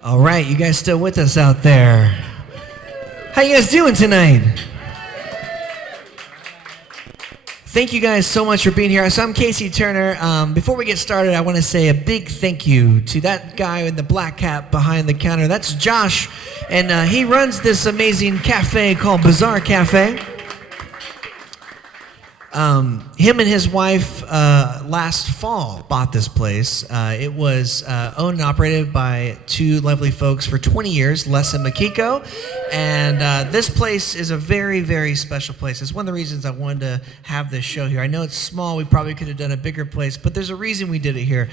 All right, you guys still with us out there? How you guys doing tonight? Thank you guys so much for being here. So I'm Casey Turner. Before we get started, I want to say a big thank you to that guy in the black cap behind the counter. That's Josh, and he runs this amazing cafe called Bazaar Cafe. Him and his wife last fall bought this place. It was owned and operated by two lovely folks for 20 years, Les and Makiko. And this place is a very, very special place. It's one of the reasons I wanted to have this show here. I know it's small. We probably could have done a bigger place, but there's a reason we did it here.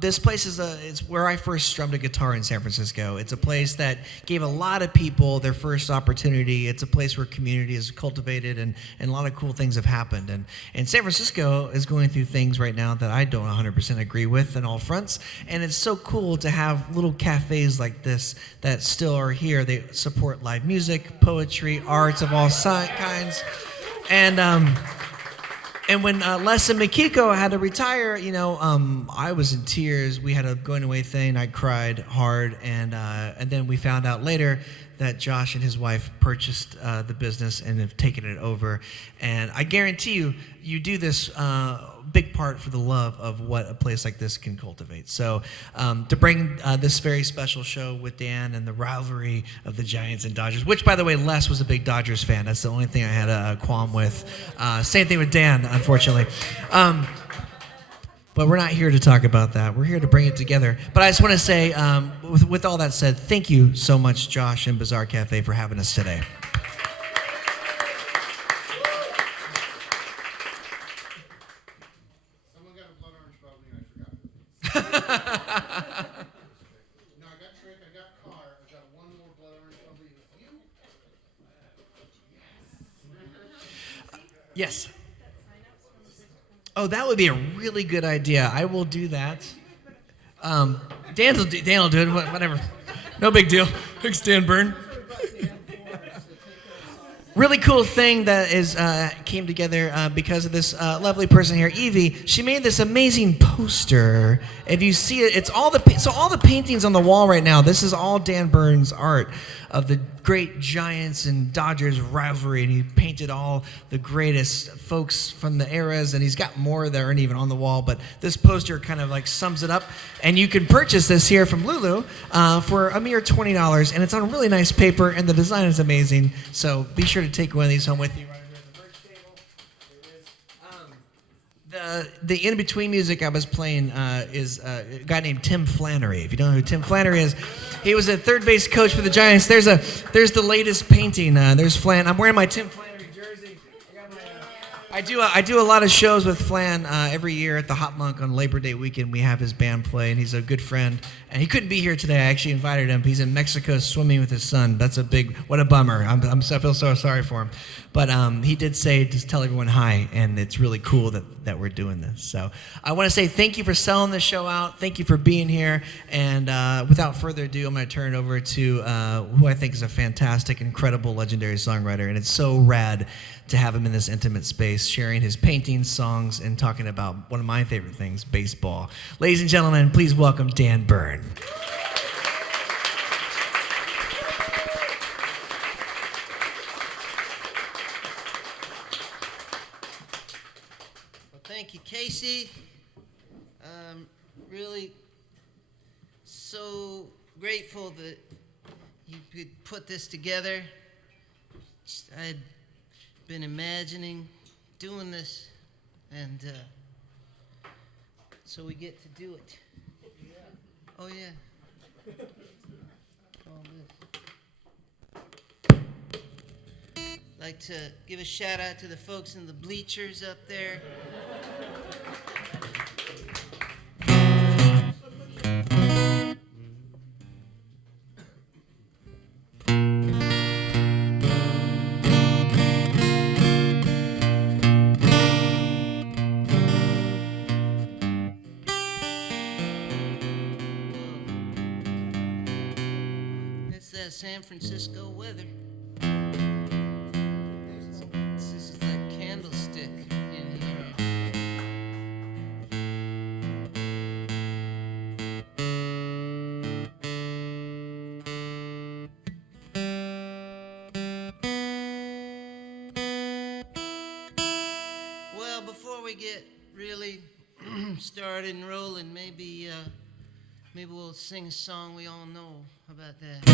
This place it's where I first strummed a guitar in San Francisco. It's a place that gave a lot of people their first opportunity. It's a place where community is cultivated and a lot of cool things have happened. And San Francisco is going through things right now that I don't 100% agree with on all fronts. And it's so cool to have little cafes like this that still are here. They support live music, poetry, arts of all kinds. And when Les and Makiko had to retire, I was in tears. We had a going away thing. I cried hard, and then we found out later that Josh and his wife purchased the business and have taken it over. And I guarantee you do this big part for the love of what a place like this can cultivate. So to bring this very special show with Dan and the rivalry of the Giants and Dodgers, which, by the way, Les was a big Dodgers fan. That's the only thing I had a qualm with. Same thing with Dan, unfortunately. But we're not here to talk about that. We're here to bring it together. But I just want to say, with all that said, thank you so much, Josh and Bazaar Cafe, for having us today. Someone got a blood orange probably, and I forgot. No, I got Trick, I got Car, I got one more blood orange probably with you. Yes. Oh, that would be a really good idea. I will do that. Dan will do it, whatever. No big deal. Thanks, Dan Bern. Really cool thing that came together because of this lovely person here, Evie. She made this amazing poster. If you see it, it's all the paintings on the wall right now. This is all Dan Bern's art of the great Giants and Dodgers rivalry, and he painted all the greatest folks from the eras, and he's got more that aren't even on the wall, but this poster kind of like sums it up, and you can purchase this here from Lulu for a mere $20, and it's on really nice paper, and the design is amazing, so be sure to take one of these home with you. Right here at the merch table. There it is. The in-between music I was playing is a guy named Tim Flannery. If you don't know who Tim Flannery is, he was a third base coach for the Giants. There's the latest painting. There's Flan. I'm wearing my Tim Flannery jersey. I do a lot of shows with Flan every year at the Hot Monk on Labor Day weekend. We have his band play, and he's a good friend. And he couldn't be here today. I actually invited him. He's in Mexico swimming with his son. What a bummer. I feel so sorry for him. But he did say, just tell everyone hi, and it's really cool that we're doing this. So I want to say thank you for selling this show out. Thank you for being here. And without further ado, I'm going to turn it over to who I think is a fantastic, incredible, legendary songwriter. And it's so rad to have him in this intimate space, sharing his paintings, songs, and talking about one of my favorite things, baseball. Ladies and gentlemen, please welcome Dan Bern. Thank you, Casey. Really so grateful that you could put this together. I'd been imagining doing this, and so we get to do it. Oh, yeah. All this. Like to give a shout out to the folks in the bleachers up there. It's that San Francisco weather. This is that candlestick in here. really started and rolling, maybe we'll sing a song we all know. How about that?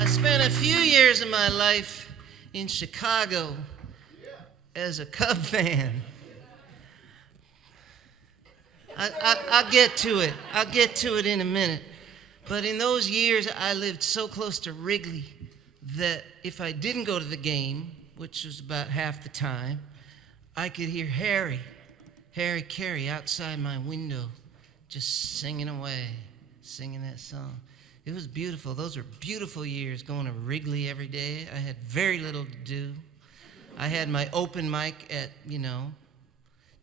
I spent a few years of my life in Chicago as a Cub fan. I'll get to it. I'll get to it in a minute. But in those years, I lived so close to Wrigley that if I didn't go to the game, which was about half the time, I could hear Harry Carey outside my window just singing away, singing that song. It was beautiful. Those were beautiful years going to Wrigley every day. I had very little to do. I had my open mic at,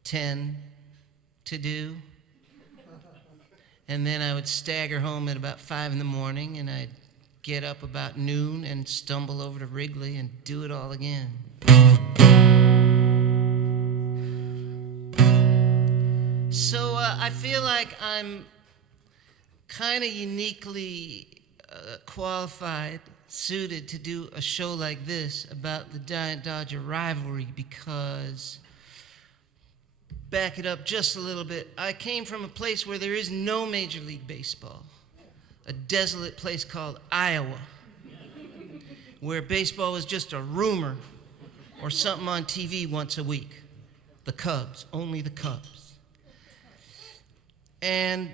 10 to do. And then I would stagger home at about 5 in the morning, and I'd get up about noon and stumble over to Wrigley and do it all again. So I feel like I'm kind of uniquely qualified, suited to do a show like this about the Giant-Dodger rivalry because, back it up just a little bit, I came from a place where there is no Major League Baseball, a desolate place called Iowa, where baseball was just a rumor or something on TV once a week. The Cubs, only the Cubs. And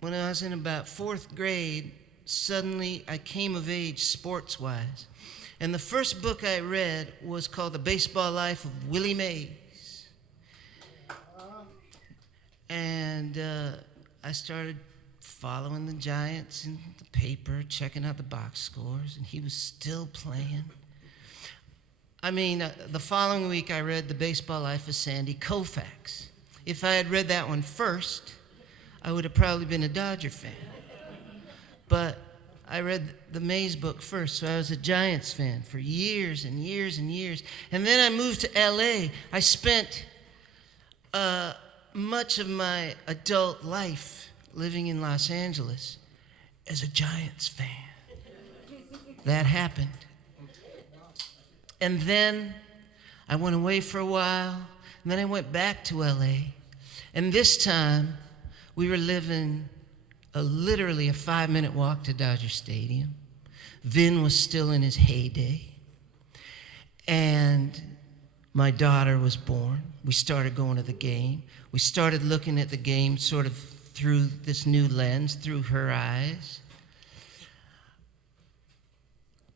when I was in about 4th grade, suddenly I came of age sports-wise. And the first book I read was called The Baseball Life of Willie Mays. And I started following the Giants in the paper, checking out the box scores, and he was still playing. I mean, the following week I read The Baseball Life of Sandy Koufax. If I had read that one first, I would have probably been a Dodger fan. But I read the Mays book first, so I was a Giants fan for years and years and years. And then I moved to L.A. I spent much of my adult life living in Los Angeles as a Giants fan. That happened. And then I went away for a while, and then I went back to L.A. And this time, we were living literally a 5-minute walk to Dodger Stadium. Vin was still in his heyday. And my daughter was born. We started going to the game. We started looking at the game sort of through this new lens, through her eyes.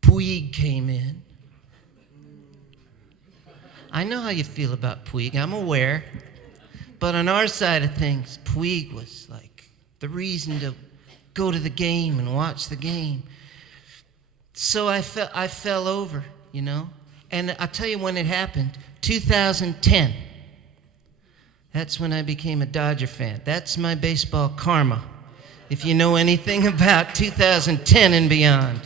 Puig came in. I know how you feel about Puig. I'm aware. But on our side of things, Puig was like the reason to go to the game and watch the game. So I fell over, And I'll tell you when it happened, 2010. That's when I became a Dodger fan. That's my baseball karma, if you know anything about 2010 and beyond.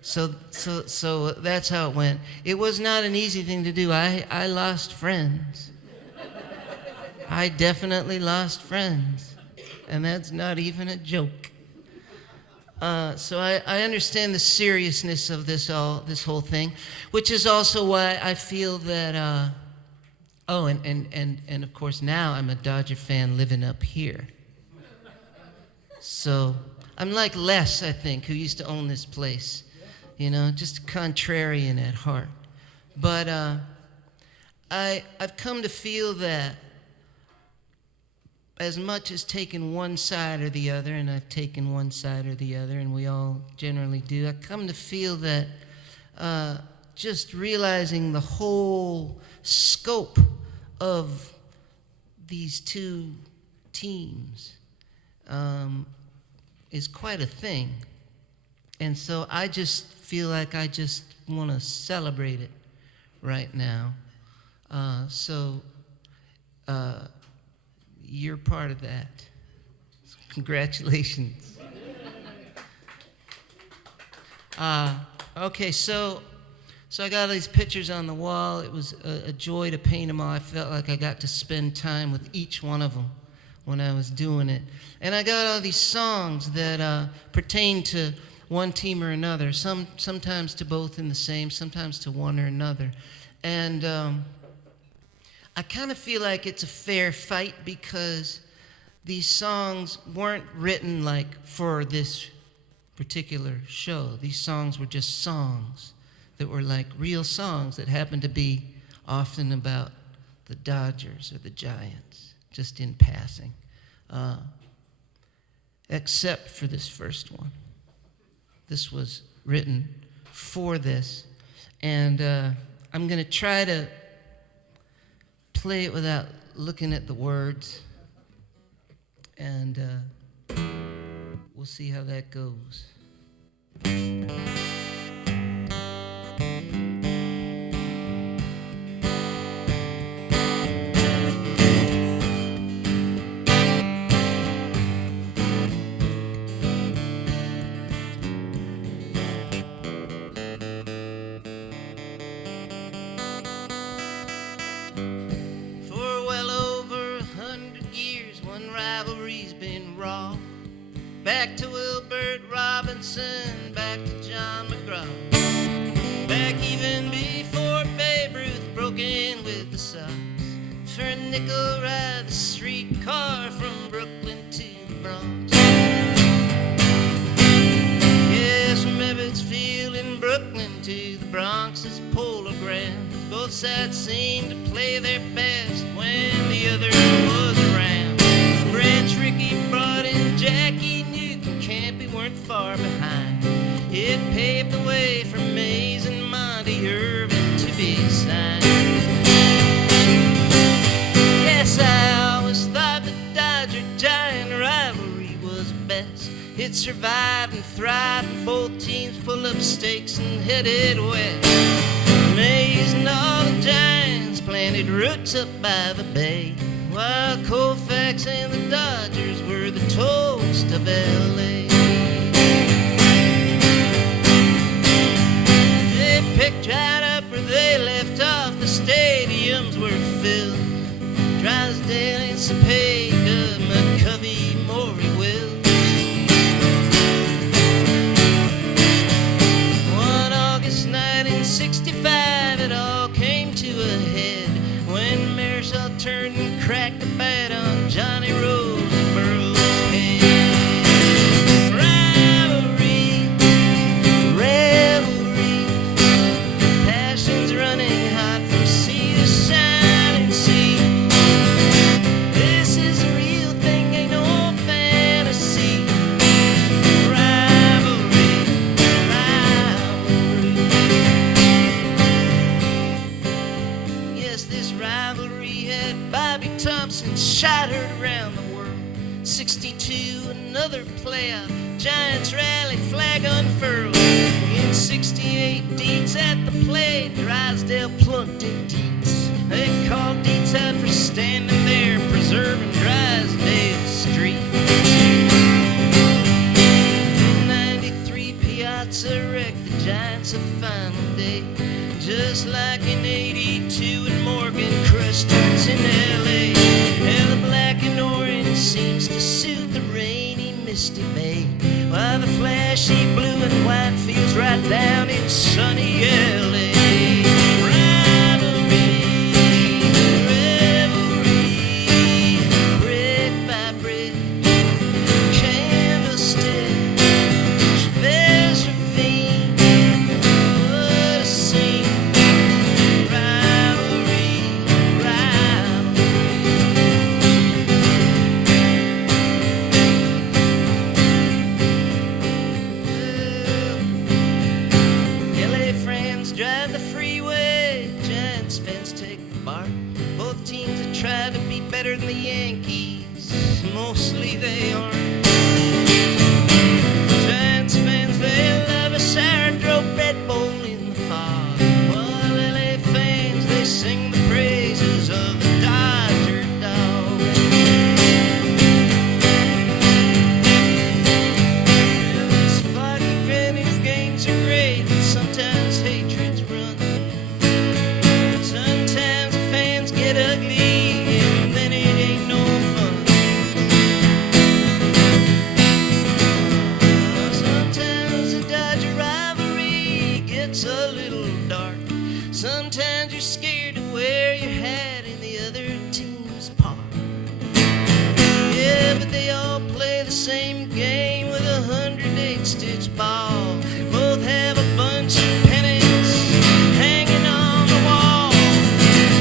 So that's how it went. It was not an easy thing to do. I lost friends. I definitely lost friends, and that's not even a joke. So I understand the seriousness of this whole thing, which is also why I feel that. And of course now I'm a Dodger fan living up here. So I'm like Les, I think, who used to own this place, just a contrarian at heart. But I've come to feel that. As much as taking one side or the other, and I've taken one side or the other, and we all generally do, I come to feel that just realizing the whole scope of these two teams is quite a thing. And so I just feel like I just want to celebrate it right now. So you're part of that. Congratulations. Okay, so I got these pictures on the wall. It was a joy to paint them all. I felt like I got to spend time with each one of them when I was doing it. And I got all these songs that pertain to one team or another, sometimes to both in the same, sometimes to one or another. And I kind of feel like it's a fair fight because these songs weren't written like for this particular show. These songs were just songs that were like real songs that happened to be often about the Dodgers or the Giants, just in passing, except for this first one. This was written for this, and I'm going to try to play it without looking at the words, and we'll see how that goes. Back to Wilbert Robinson, back to John McGraw, back even before Babe Ruth broke in with the Sox. For a nickel ride the streetcar from Brooklyn to the Bronx. Yes, from Ebbets Field in Brooklyn to the Bronx's Polo Grounds. Both sides seemed to play their best when the other was around. Branch Rickey brought in Jackie, Campy weren't far behind. It paved the way for Mays and Monty Irvin to be signed. Yes, I always thought the Dodger-Giant rivalry was best. It survived and thrived, and both teams pulled up stakes and headed west. Mays and all the Giants planted roots up by the bay, while Colfax and the Dodgers were the toast of L.A. They picked right up where they left off. The stadiums were filled. Drysdale and Cepeda, McCovey, Maury, Wills. One August night in '65, it all came to a head when Marisol turned and cracked a bat on Johnny Roseburg's head. Rivalry, passion's running hot from sea to shining sea. This is a real thing, ain't no fantasy. Rivalry. Yes, this rivalry had Bobby Thompson shot her around the world. 62, another playoff, Giants rally, flag unfurled. In 68, Dietz at the plate, Drysdale plunked it Dietz. They called Dietz out for standing there, preserving Drysdale Street. In 93, Piazza wrecked the Giants a final day, just like in 82 and Morgan crushed Turks in L.A. And the black and orange seems to suit the rainy, misty May, while the flashy blue and white feels right down in sunny L.A. Rivalry. Both teams that try to be better than the Yankees, mostly they aren't. Giants fans, they love a sourdough bread bowl in the fog, while LA fans, they sing the praises of the Dodger dog. This foggy granny's games are great, but sometimes hatred's run. Sometimes the fans get ugly, and then it ain't no fun. Sometimes the Dodger rivalry gets a little dark. Sometimes you're scared to wear your hat in the other team's park. Yeah, but they all play the same game with 108-stitch ball. Both have a bunch of pennants hanging on the wall.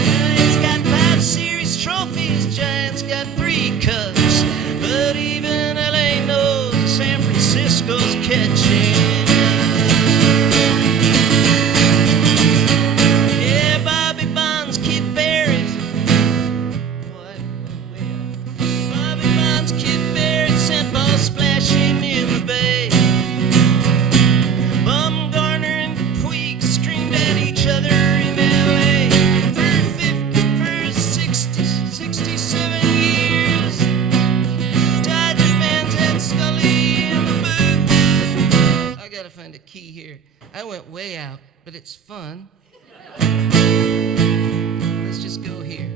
Giants got 5 series trophies, Giants got 3 cups. But even LA knows San Francisco's catching up. Yeah, Bobby Bonds, Kid Barrett. What? Bobby Bonds, Kid Barrett sent balls splashing in the bay. Bumgarner and Puig streamed at each other in LA for 67 years. Dodger fans had Scully in the booth. I gotta find a key here. I went way out, but it's fun. Let's just go here.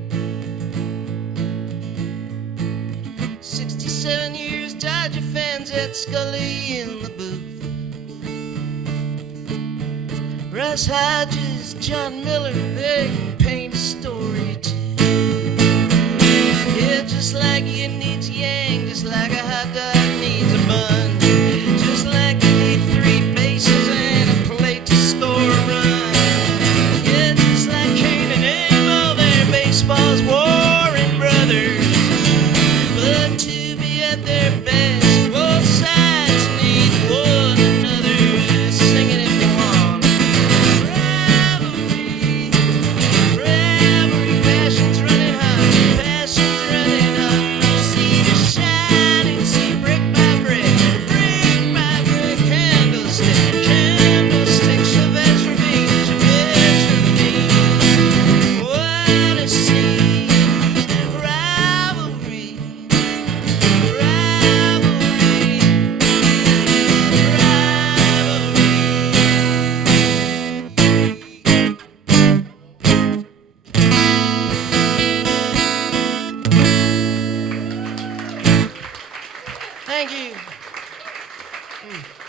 67 years, Dodger fans had Scully in the booth. Russ Hodges, John Miller, they can paint a story too. Yeah, just like yin needs yang, just like a hot dog needs a bun, just like you need 3 bases and a plate to score a run. Yeah, just like Cain and Abel, they're baseball's warring brothers. But to be at their best, both sides need one another. Sing it if you want. Rivalry, rivalry, passion's running hot, passion's running hot. See the shining, see brick by brick, candlestick, candlestick, Chavez ravine, Chavez ravine. What a scene, rivalry, rivalry, Thank you.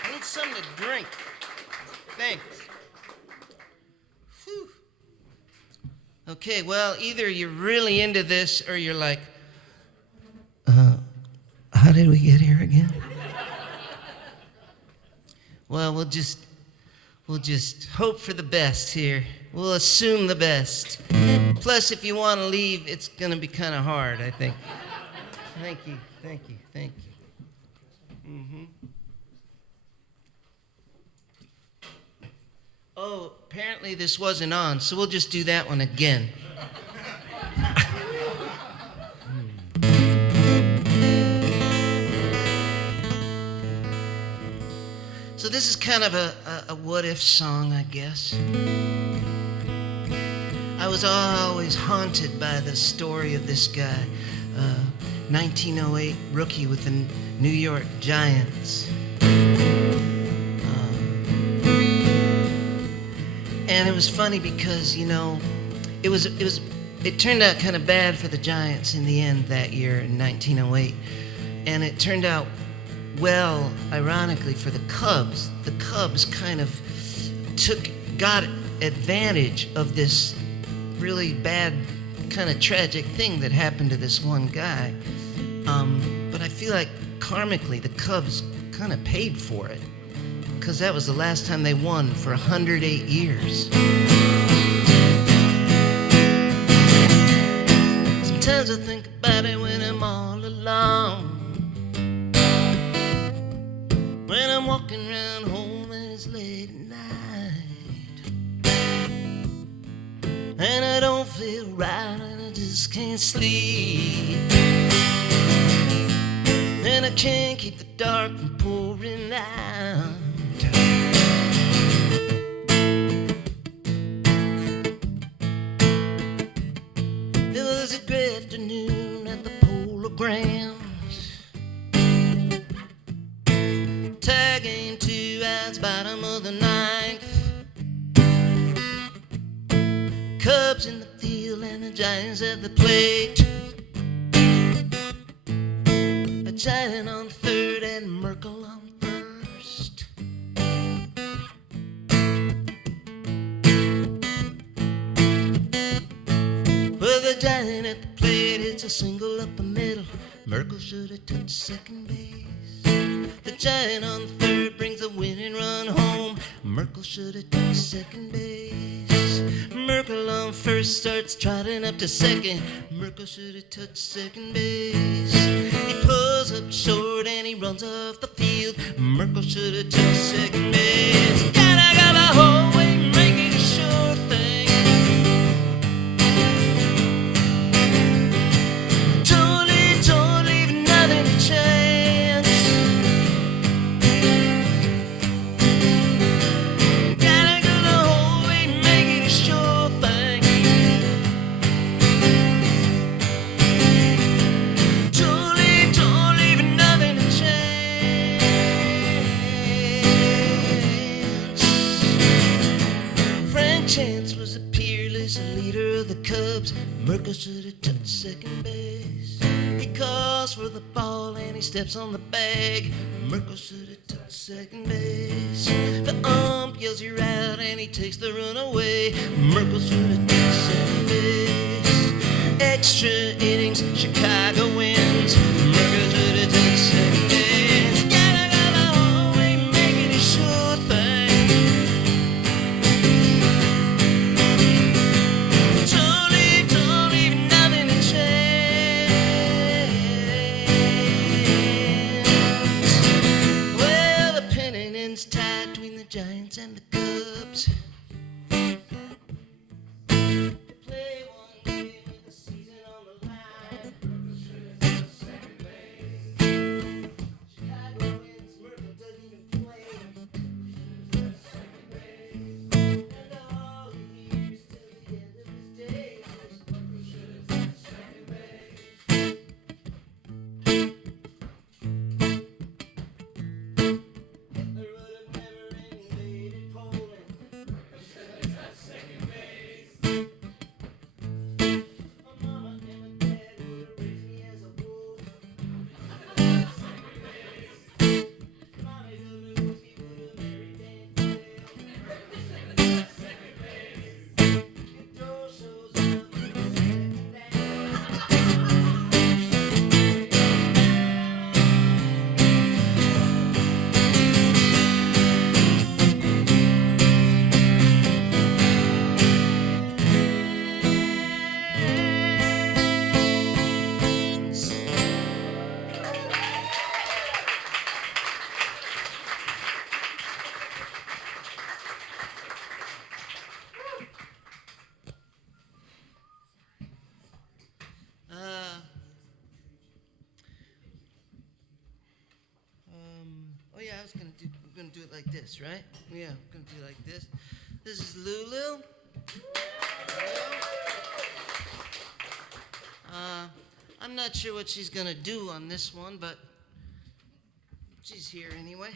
I need something to drink. Thanks. Whew. Okay, well, either you're really into this or you're like, how did we get here again? Well, we'll just hope for the best here. We'll assume the best. Plus, if you want to leave, it's going to be kind of hard, I think. Thank you, thank you, thank you. Oh, apparently this wasn't on, so we'll just do that one again. So this is kind of a what-if song, I guess. I was always haunted by the story of this guy, 1908 rookie with the New York Giants. And it was funny because, you know, it turned out kind of bad for the Giants in the end that year in 1908. And it turned out well, ironically, for the Cubs. The Cubs kind of got advantage of this really bad, kind of tragic thing that happened to this one guy. But I feel like karmically, the Cubs kind of paid for it, because that was the last time they won for 108 years. Sometimes I think about it when I'm all alone, when I'm walking around home and it's late at night. and I don't feel right, and I just can't sleep. And I can't keep the dark from pouring out. It was a gray afternoon at the Polo Grounds. Tagging 2 outs, bottom of the ninth. Cubs in the field and the Giants at the plate. A Giant on third and Merkle on first. Well, the Giant at the plate hits a single up the middle. Merkle should have touched second base. The Giant on third brings a winning run home. Merkle should have touched second base. Merkle on first starts trotting up to second. Merkle should have touched second base. He pulls up short and he runs off the field. Merkle should have touched second base. Got a whole way, make it a sure thing. Don't leave nothing to chance. Gotta go the whole way, make it a sure thing. Don't leave nothing to chance. Frank Chance was a peerless leader of the Cubs. Merkle should have touched second base. He calls for the ball and he steps on the bag. Merkle should have touched second base. The ump yells you're out and he takes the run away. Merkle should have touched second base. Extra innings, Chicago wins. Merkle should have touched second base. Gotta go the whole way, make it a sure thing. Don't leave nothing to chance. Well, the pennant's tied between the Giants and the Cubs. They play one game with the season on the line. Chicago wins, Merkle doesn't even play. And all he hears till the end of his days is Merkle should have touched second base. Hitler would have never invaded Poland. Merkle should have touched second base. My mama and my dad would have raised me as a wolf. Mommy Lulu, he would have married Dan Quayle. If Joe shows up, he's second down. Oh yeah, we're gonna do it like this, right? Yeah, we're gonna do it like this. This is Lulu. I'm not sure what she's gonna do on this one, but she's here anyway.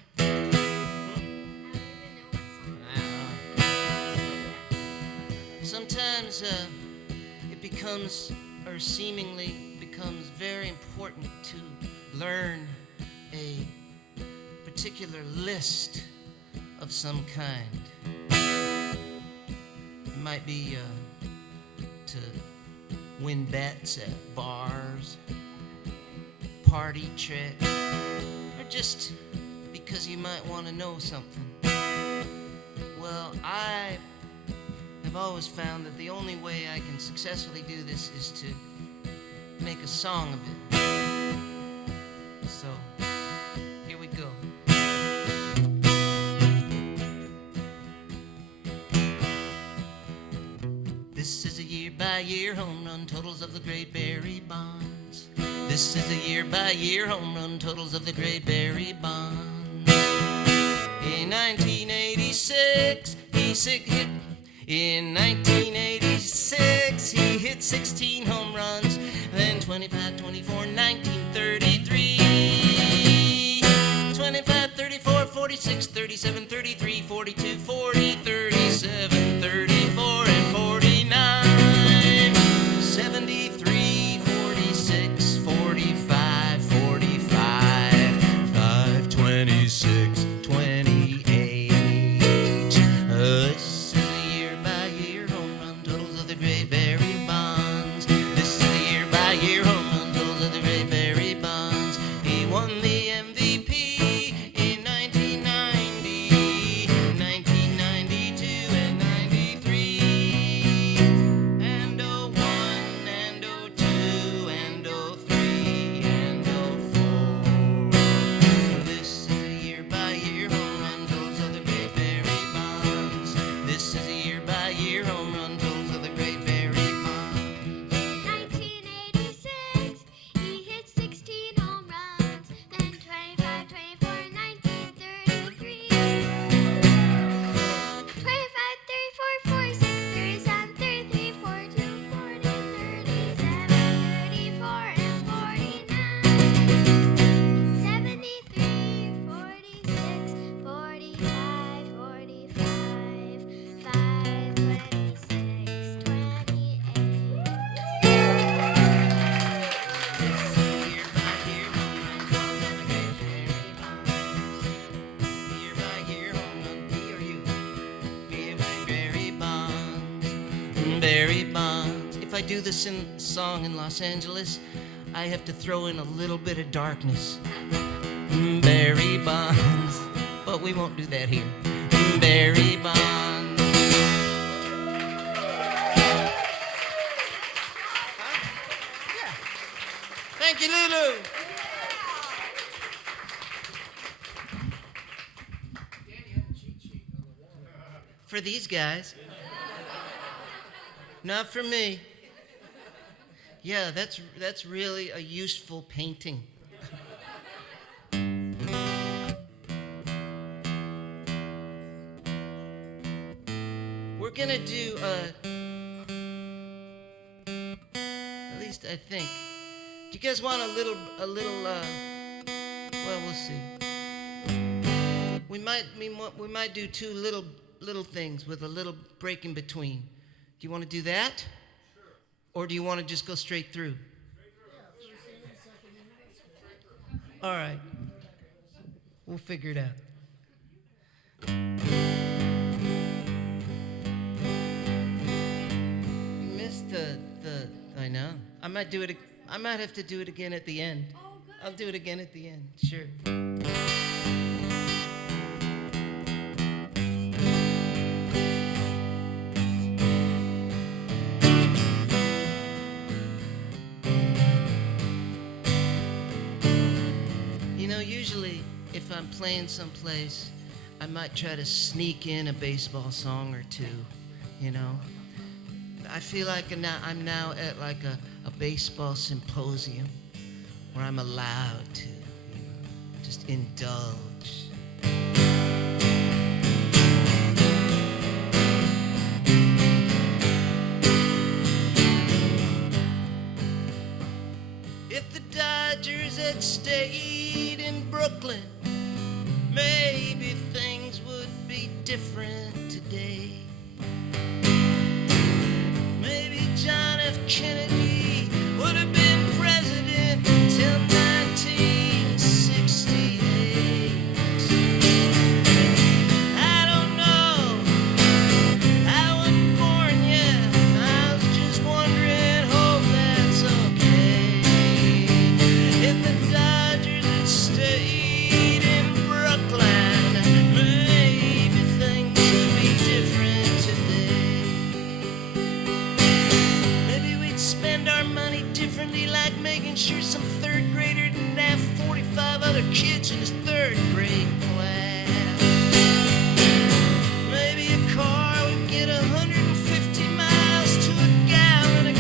Sometimes it becomes, or seemingly becomes, very important to learn a particular list of some kind. It might be to win bets at bars, party tricks, or just because you might want to know something. Well, I have always found that the only way I can successfully do this is to make a song of it. So, here we go. This is a year home run totals of the Great Barry Bonds. This is the year-by-year home run totals of the Great Barry Bonds. In 1986, in 1986, he hit 16 home runs, then 25, 24, 1933. 25, 34, 46, 37, 33, 42, 40, 37, 34, and 49. 73, 46, 45, 45, 5, 26, 28. This is the year-by-year home run totals of the Great Barry Bonds. This is the year-by-year home run totals of the Great Barry Bonds. He won the MVP in 1990, 1992, and 93, and 01, and 02, and 03, and 04. This is the year-by-year home run totals of the Great Barry Bonds. This is the year-by-year home run totals of the Great Barry Bonds. 1986, he hit 16 home runs, then 25, 24, 1933. 25, 34, 46, 37, 33, 42, 40, 37, 34, and 49. 73, 46, 45, 45, 5, 26, 28. Barry Bonds. If I do this song in Los Angeles, I have to throw in a little bit of darkness. Barry Bonds. But we won't do that here. Barry Bonds. Yeah. Thank you, Lulu. For these guys. Not for me. Yeah, that's really a useful painting. We're gonna do at least I think. Do you guys want a little well, we'll see. We might do two little things with a little break in between. Do you want to do that? Sure. Or do you want to just go straight through? All right. We'll figure it out. You missed the I know. I might have to do it again at the end. Oh, good. I'll do it again at the end. Sure. Usually, if I'm playing someplace, I might try to sneak in a baseball song or two, you know. I feel like I'm now at like a baseball symposium where I'm allowed to, just indulge. If the Dodgers had stayed in Brooklyn, maybe things would be different today. Maybe John F. Kennedy would have been president until 1968. I don't know, I wasn't born yet. I was just wondering, hope that's okay. If the Dodgers had stayed in Brooklyn, maybe things would be different today. Maybe we'd spend our money differently, like making sure some third grader didn't have 45 other kids in his third grade class. Maybe a car would get 150 miles to a gallon of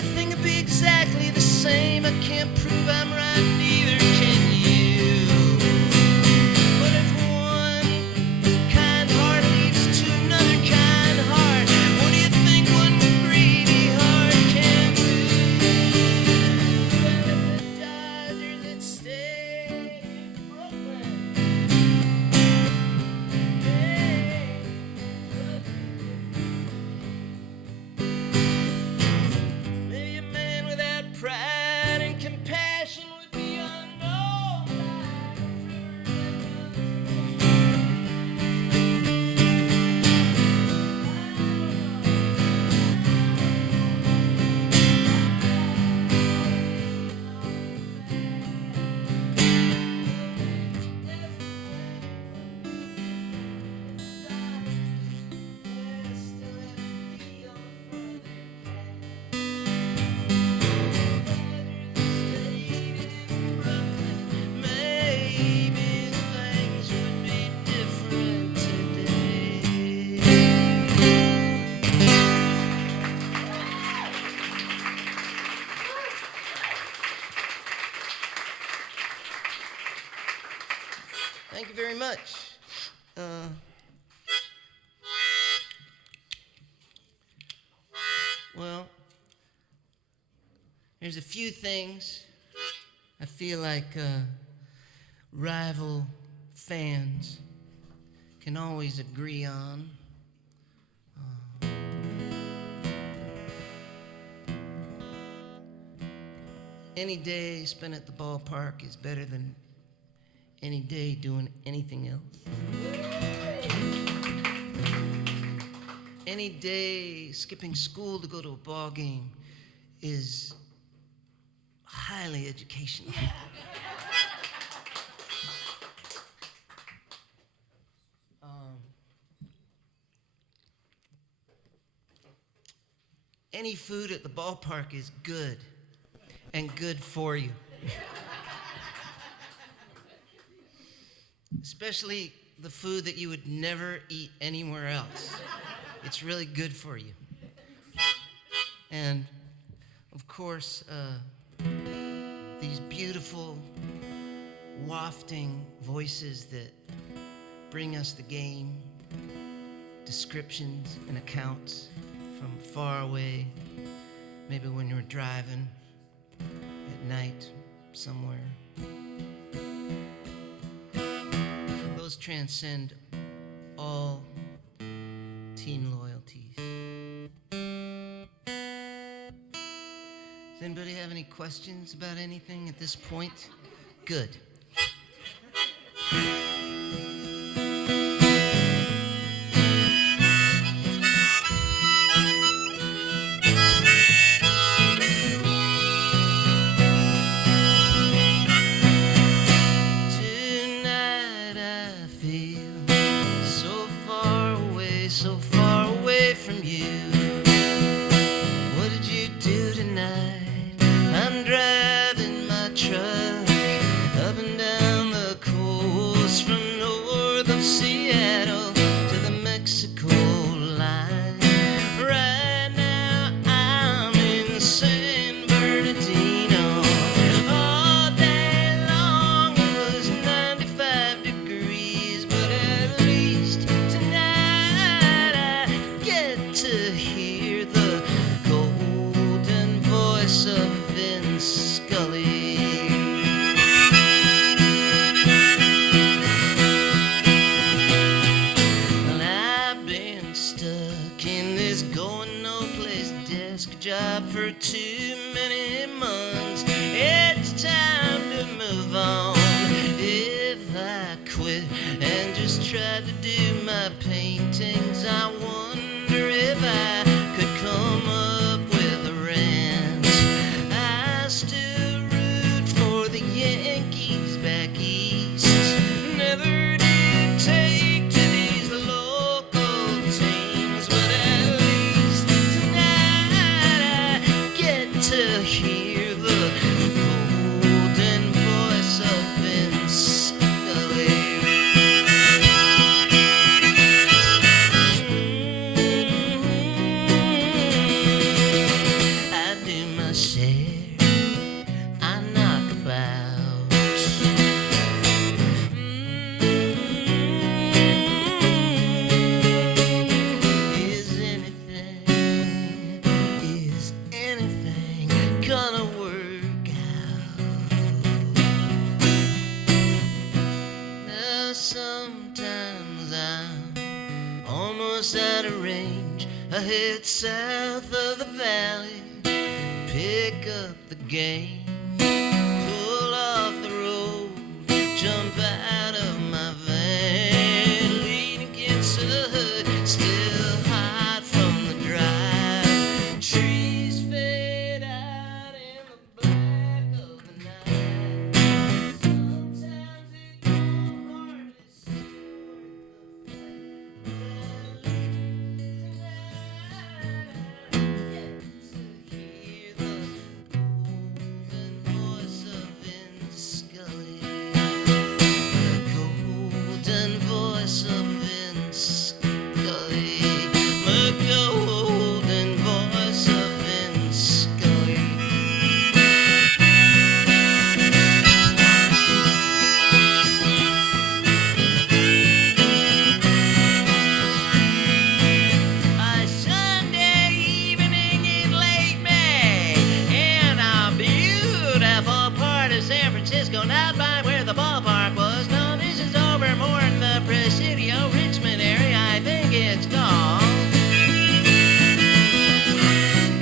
everything will be exactly the same. I can't prove I'm right, neither can you. But if one kind heart leads to another kind heart, what do you think one greedy heart can do? The Dodgers that stay in Brooklyn. Maybe a man without pride and compassion would be unknown like a river maybe things would be different today. Thank you very much. Well, there's a few things I feel like rival fans can always agree on. Any day spent at the ballpark is better than any day doing anything else. Any day skipping school to go to a ball game is highly educational. Any food at the ballpark is good and good for you. Especially the food that you would never eat anywhere else. It's really good for you. And of course, these beautiful, wafting voices that bring us the game, descriptions and accounts from far away, maybe when you're driving at night somewhere. Those transcend all team loyalties. Does anybody have any questions about anything at this point? Good. Tonight I feel so far away from you. What did you do tonight? I'm driving my truck up and down the coast from north of Seattle to the Mexico line. Right now I'm in San Bernardino. All day long it was 95 degrees, but at least tonight I get to hear the golden voice of Vince Scully. Well, I've been stuck in this going no place desk job for too many months. It's time to move on. If I quit and just try to do my paintings, I wonder if I could come up with a rent. I still root for the Yankees back east. Never did take to these local teams, but at least tonight I get to hear the golden voice of Vince Scully. I do my share. I knock about. Is anything gonna work out? Now sometimes I'm almost out of range. I head south of the valley, pick up the game, pull off the road, jump out of my van, lean against the hood, still hot from the drive. Trees fade out in the black of the night. Sometimes it goes hard to see Scully, the golden voice of Vince Scully, the golden voice of Vince Scully. A Sunday evening in late May, in a beautiful part of San Francisco, not by where the ballpark was. No, this is over more in the Presidio, Richmond area, I think it's called.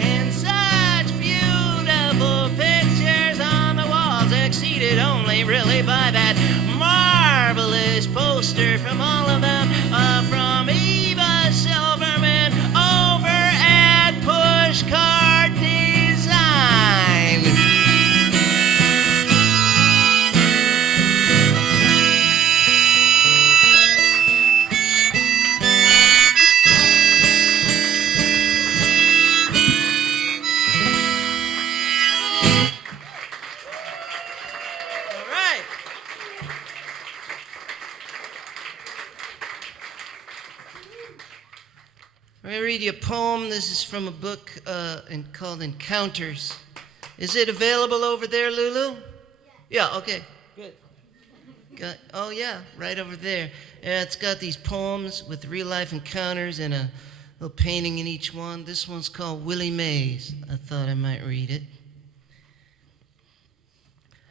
And such beautiful pictures on the walls, exceeded only really by that marvelous poster from all of them, from Eva Silverman over at Pushcart Design. All right. I'm going to read you a poem. This is from a book called Encounters. Is it available over there, Lulu? Yeah, okay. Good. Oh, yeah, right over there. Yeah, it's got these poems with real-life encounters and a little painting in each one. This one's called Willie Mays. I thought I might read it.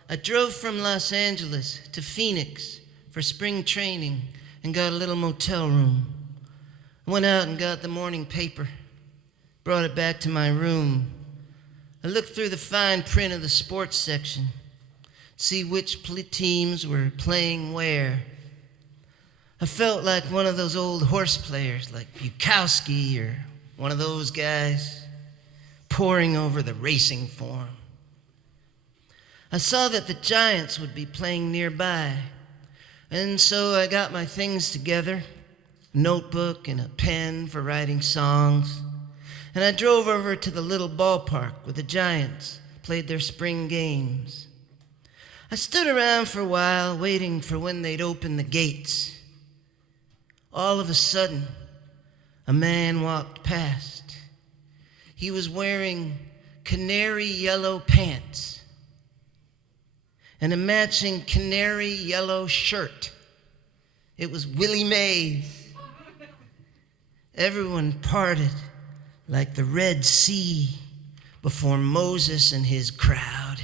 I drove from Los Angeles to Phoenix for spring training and got a little motel room. I went out and got the morning paper, brought it back to my room. I looked through the fine print of the sports section, see which teams were playing where. I felt like one of those old horse players, like Bukowski or one of those guys, poring over the racing form. I saw that the Giants would be playing nearby, and so I got my things together, a notebook and a pen for writing songs, and I drove over to the little ballpark where the Giants played their spring games. I stood around for a while, waiting for when they'd open the gates. All of a sudden, a man walked past. He was wearing canary yellow pants and a matching canary yellow shirt. It was Willie Mays. Everyone parted like the Red Sea before Moses and his crowd.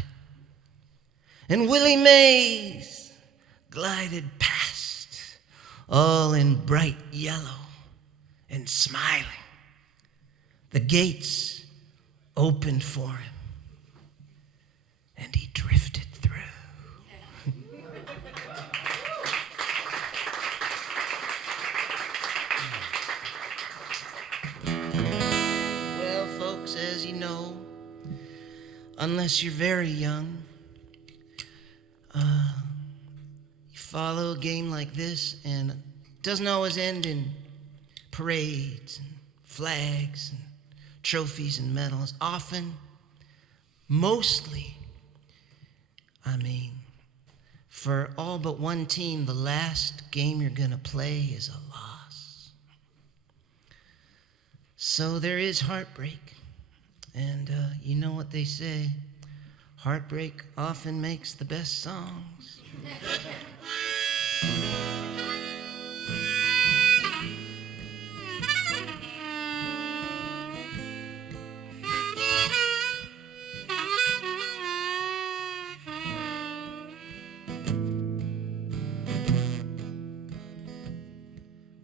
And Willie Mays glided past, all in bright yellow and smiling. The gates opened for him, and he drifted through. Well, folks, as you know, unless you're very young, you follow a game like this, and it doesn't always end in parades and flags and trophies and medals. Often, mostly, for all but one team, the last game you're gonna play is a loss. So there is heartbreak, And you know what they say? Heartbreak often makes the best songs.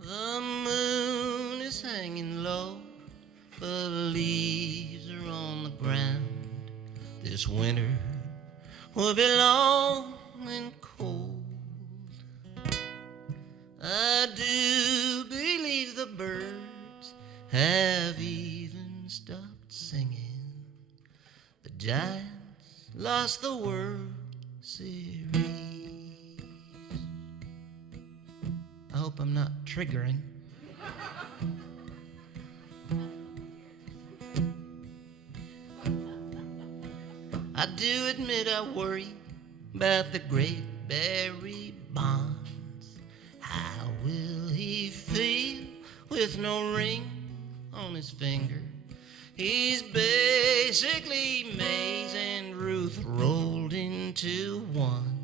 The moon is hanging low, the leaves are on the ground. This winter will be long and cold. I do believe the birds have even stopped singing. The Giants lost the World Series. I hope I'm not triggering. I do admit I worry about the great Barry Bonds. How will he feel with no ring on his finger? He's basically Mays and Ruth rolled into one.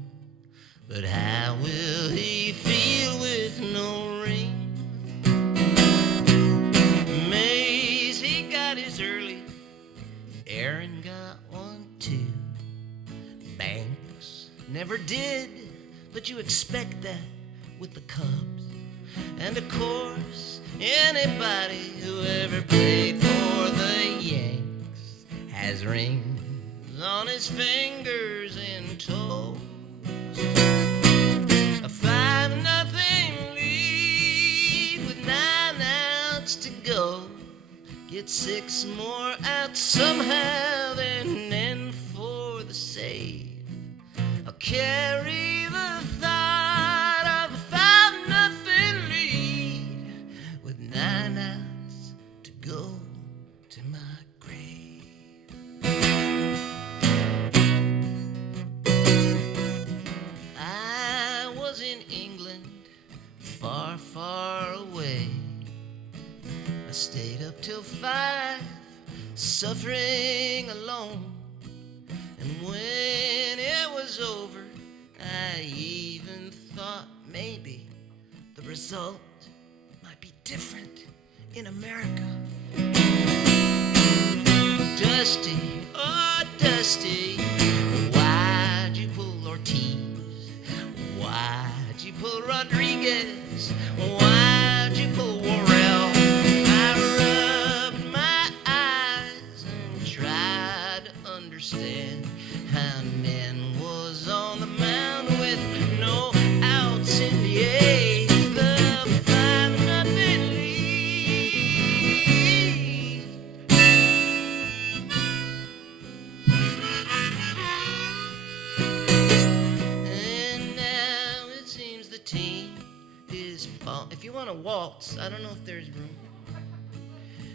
But how will he feel with no ring? Mays, he got his early. Aaron got one too. Banks never did, but you expect that with the Cubs. And of course, anybody who ever played for the Yanks has rings on his fingers and toes. A 5-0 lead with 9 outs to go. Get 6 more outs somehow, then in for the save. I'll carry the thought of a 5-0 lead with 9 outs to go to my grave. I was in England, far, far away. I stayed up till 5, suffering alone. And when it was over, I even thought maybe the result might be different in America. Dusty, oh Dusty, why'd you pull Ortiz? Why'd you pull Rodriguez? Why'd you pull Worrell? I rubbed my eyes and tried to understand how men was on the mound with no outs in the eighth. The 5-0 lead. And now it seems the team is if you want to waltz, I don't know if there's room.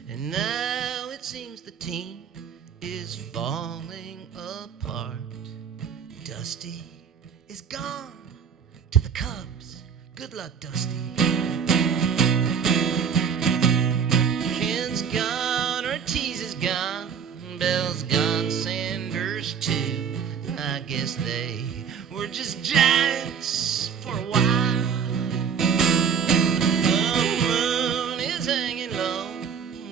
And now it seems the team is falling apart. Dusty is gone to the Cubs. Good luck, Dusty. Ken's gone, Ortiz is gone, Bell's gone, Sanders too. I guess they were just Giants for a while. The moon is hanging low,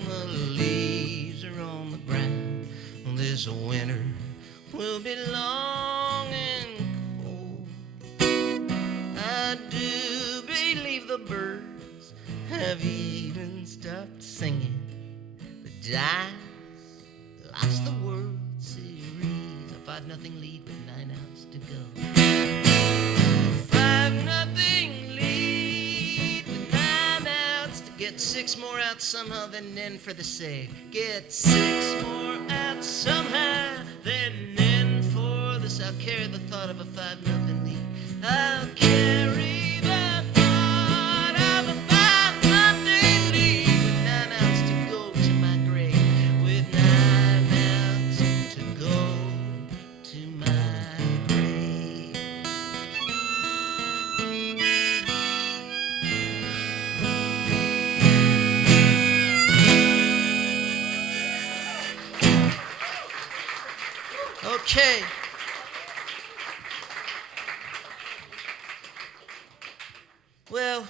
the leaves are on the ground. This winter will be long and cold. I do believe the birds have even stopped singing. The Giants lost the World Series. A 5-0 lead with 9 outs to go. 5-0 lead with 9 outs to get 6 more outs somehow, then in for the save. Get 6 more outs somehow, then in for this. I'll carry the thought of a 5-0 lead. I'll carry the thought of a 5-0 lead with 9 outs to go to my grave. With 9 outs to go to my grave. Okay. Well,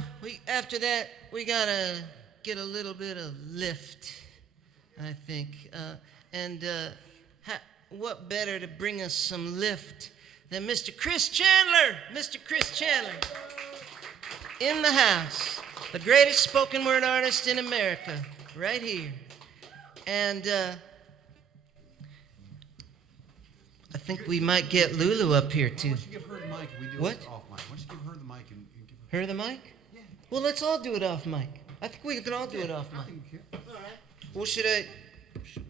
after that, we gotta get a little bit of lift, I think. What better to bring us some lift than Mr. Chris Chandler? Mr. Chris Chandler. In the house. The greatest spoken word artist in America. Right here. And I think we might get Lulu up here, too. Why don't you give her the mic and we do What? it off mic? Why don't you give her the mic and give her... Her the mic? Yeah. Well, let's all do it off mic. I think we can all do it off I mic. think you can. All right. Well,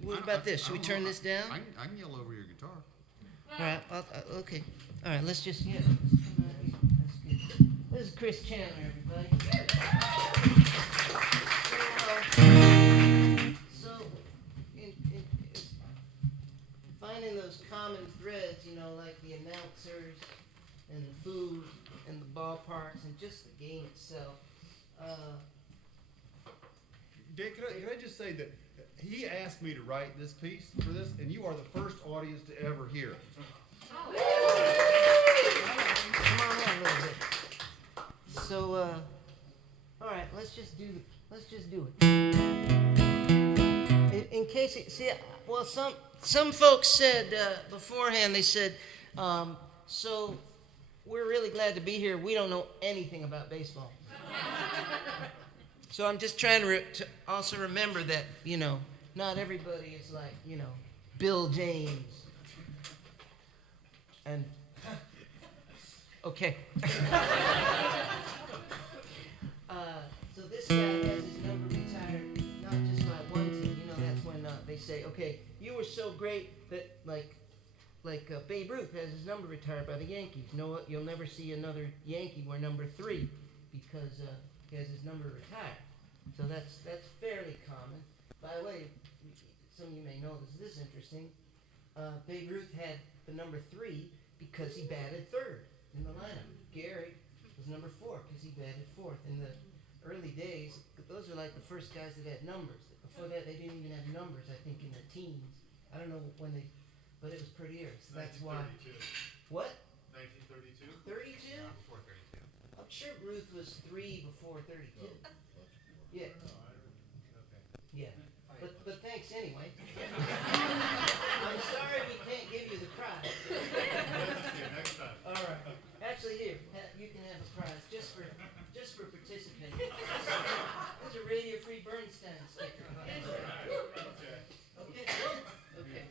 what about this? Should we turn this down? I can yell over your guitar. All right. Okay. All right. Let's just yeah. That's good. This is Chris Chandler, everybody. So, finding those common threads, like the announcers and the food and the ballparks and just the game itself. Dan, can I just say that he asked me to write this piece for this, and you are the first audience to ever hear it. Come on out a little bit. So, all right, let's just do it. In case some folks said beforehand. They said, so we're really glad to be here. We don't know anything about baseball. So I'm just trying to also remember that, not everybody is like, Bill James. And, okay. So this guy has his number retired, not just by one team. That's when they say, okay, you were so great that, like Babe Ruth has his number retired by the Yankees. No, you'll never see another Yankee wear number 3 because he has his number retired. So that's fairly common. By the way, some of you may know this is interesting. Babe Ruth had the number 3 because he batted 3rd in the lineup. Gary was number 4 because he batted 4th. In the early days, those are like the first guys that had numbers. Before that, they didn't even have numbers, I think, in the teens. I don't know when they, but it was pretty early. So that's why. What? 1932? 32? Yeah, before 32. I'm sure Ruth was 3 before 32. Yeah. Yeah. But thanks anyway. I'm sorry we can't give you the prize. Next time. All right. Actually, here you can have a prize just for participating. There's a Radio Free Bernstein sticker. Okay. Okay.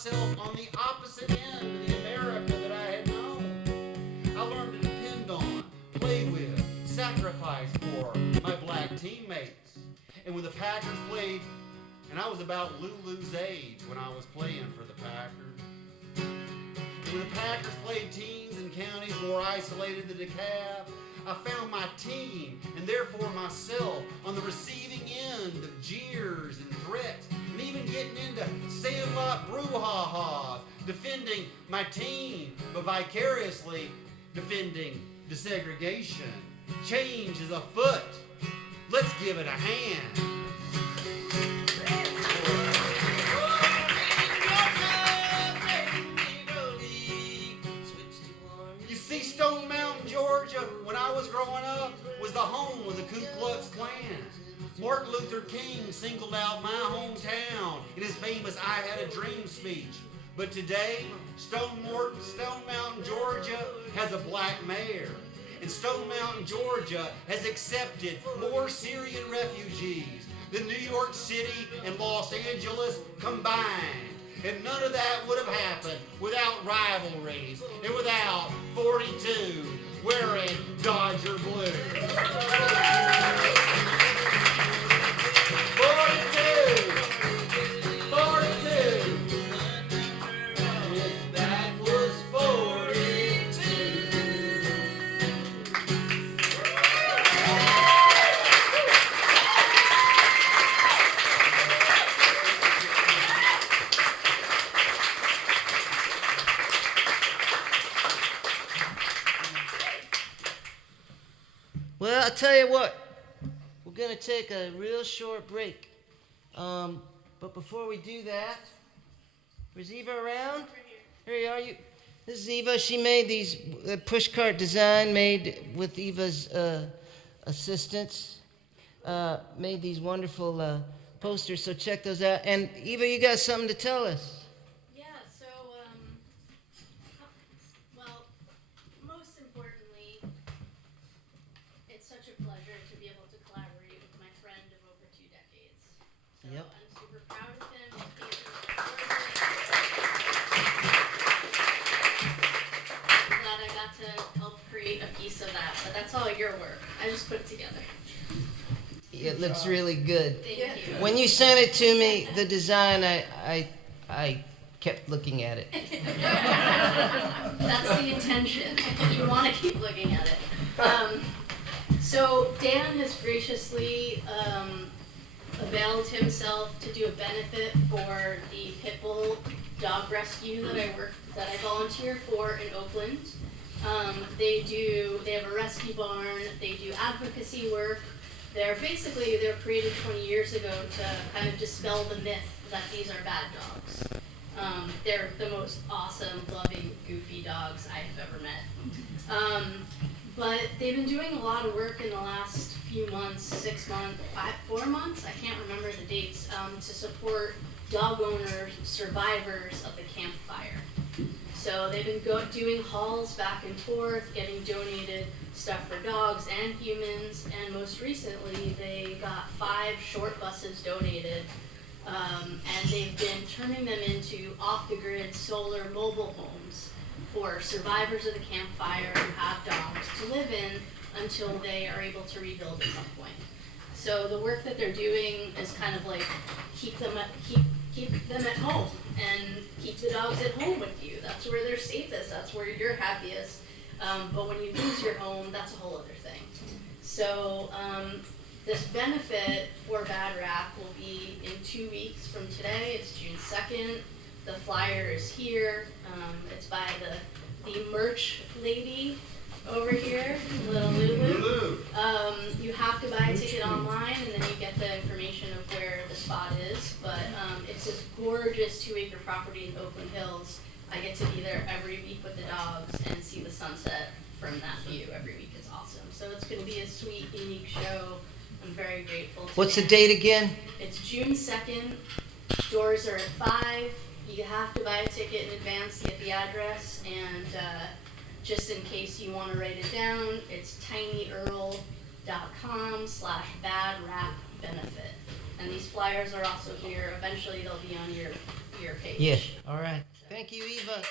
myself on the opposite end of the America that I had known. I learned to depend on, play with, sacrifice for my black teammates. And when the Packers played, and I was about Lulu's age when I was playing for the Packers. And when the Packers played teams in counties more isolated than DeKalb, I found my team, and therefore myself, on the receiving end of jeers and threats, and even getting into sandlot brouhaha, defending my team, but vicariously defending desegregation. Change is afoot. Let's give it a hand. You see, Stone Mountain, Georgia, when I was growing up, was the home of the Ku Klux Klan. Martin Luther King singled out my hometown in his famous I Had a Dream speech. But today, Stone Mountain, Georgia has a black mayor. And Stone Mountain, Georgia has accepted more Syrian refugees than New York City and Los Angeles combined. And none of that would have happened without rivalries and without 42 wearing Dodger blue. 42! 42! That was 42. Well, I'll tell you what, we're going to take a real short break. But before we do that, is Eva around? Here are you. This is Eva. She made these pushcart design made with Eva's assistance. Made these wonderful posters, so check those out. And Eva, you got something to tell us. Yeah, so, well, most importantly, it's such a pleasure to be able to collaborate with my friend of over 2 decades. So Yep. I'm super proud of him. I'm glad I got to help create a piece of that, but that's all your work. I just put it together. It looks really good. Thank you. When you sent it to me, the design, I kept looking at it. That's the intention. You want to keep looking at it. So Dan has graciously availed himself to do a benefit for the pit bull dog rescue that I volunteer for in Oakland. They have a rescue barn. They do advocacy work. They're created 20 years ago to kind of dispel the myth that these are bad dogs. They're the most awesome, loving, goofy dogs I have ever met. But they've been doing a lot of work in the last few months, 6 months, 4 months, I can't remember the dates, to support dog owners, survivors of the Camp Fire. So they've been doing hauls back and forth, getting donated stuff for dogs and humans, and most recently they got 5 short buses donated, and they've been turning them into off-the-grid solar mobile homes for survivors of the Camp Fire who have dogs to live in until they are able to rebuild at some point. So the work that they're doing is kind of like keep them at home and keep the dogs at home with you. That's where they're safest. That's where you're happiest. But when you lose your home, that's a whole other thing. So this benefit for Bad Rap will be in 2 weeks from today. It's June 2nd. The flyer is here. It's by the merch lady over here, little Lulu. You have to buy a ticket online, and then you get the information of where the spot is. But it's this gorgeous 2-acre property in Oakland Hills. I get to be there every week with the dogs and see the sunset from that view every week. It's awesome. So it's going to be a sweet, unique show. I'm very grateful to What's the Dan. date again? It's June 2nd. Doors are at 5. You have to buy a ticket in advance to get the address. And just in case you want to write it down, it's tinyearl.com/badrap benefit. And these flyers are also here. Eventually, they'll be on your page. Yeah. All right. Thank you, Eva.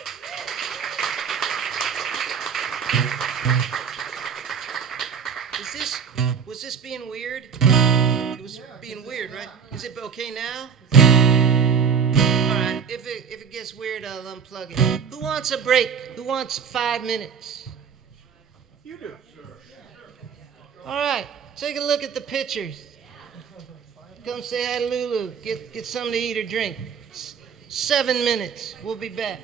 Was this being weird? It was being weird, right? Is it okay now? All right. If it gets weird, I'll unplug it. Who wants a break? Who wants 5 minutes? You do. All right. Take a look at the pictures. Come say hi to Lulu. Get something to eat or drink. 7 minutes. We'll be back.